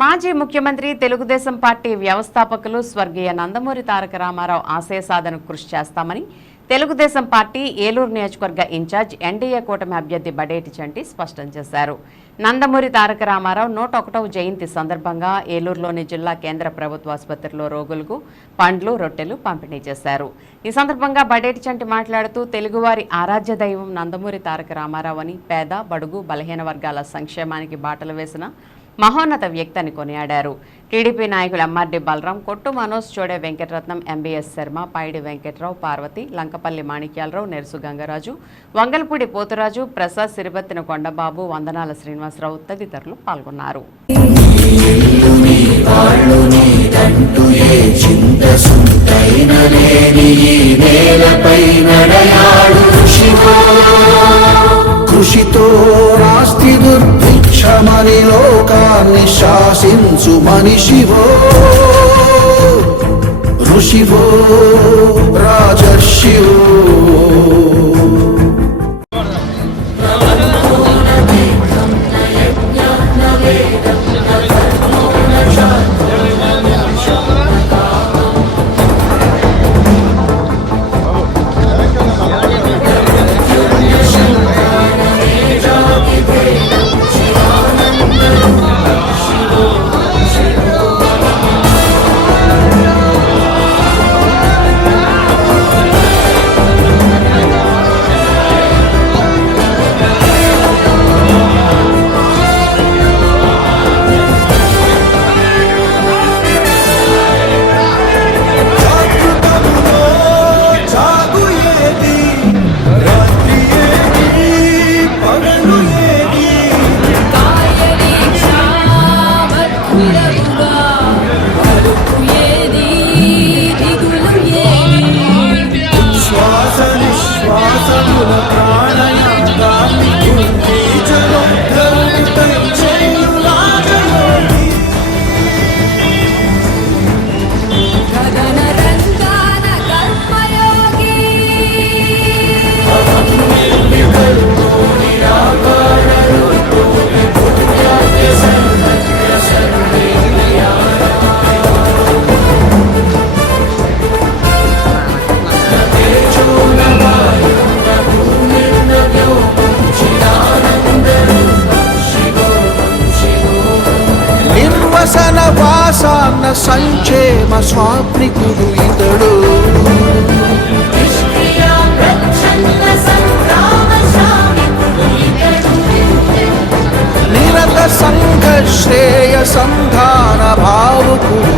మాజీ ముఖ్యమంత్రి తెలుగుదేశం పార్టీ వ్యవస్థాపకులు స్వర్గీయ నందమూరి తారక రామారావు ఆశయ సాధనకు కృషి చేస్తామని తెలుగుదేశం పార్టీ ఏలూరు నియోజకవర్గ ఇన్ఛార్జ్ ఎన్డీఏ కూటమి అభ్యర్థి బడేటి చంటి స్పష్టం చేశారు. నందమూరి తారక రామారావు 101వ జయంతి సందర్భంగా ఏలూరులోని జిల్లా కేంద్ర ప్రభుత్వ ఆసుపత్రిలో రోగులకు పండ్లు, రొట్టెలు పంపిణీ చేశారు. ఈ సందర్భంగా బడేటి చంటి మాట్లాడుతూ తెలుగువారి ఆరాధ్య దైవం నందమూరి తారక రామారావు అని, పేద, బడుగు, బలహీన వర్గాల సంక్షేమానికి బాటలు వేసిన మహోన్నత వ్యక్తి అని కొనియాడారు. టీడీపీ నాయకులు ఎంఆర్డి బలరాం, కొట్టు మనోజ్, చోడే వెంకటరత్నం, ఎంబీఎస్ శర్మ, పైడి వెంకట్రావు, పార్వతి, లంకపల్లి మాణిక్యాలరావు, నెరుసు గంగరాజు, వంగల్పూడి పోతురాజు, ప్రసాద్, సిరిబత్తిన కొండబాబు, వందనాల శ్రీనివాసరావు తదితరులు పాల్గొన్నారు. కృషితో రాస్తి దుర్భిక్షమని లోకాన్ని శాసించు మనిషివో, ఋషివో, రాజర్షివో. వాసాన్న సంక్షేమ స్వాప్నికుడు ఇతడు, నిరత సంఘ శ్రేయ సంధాన భావుకుడు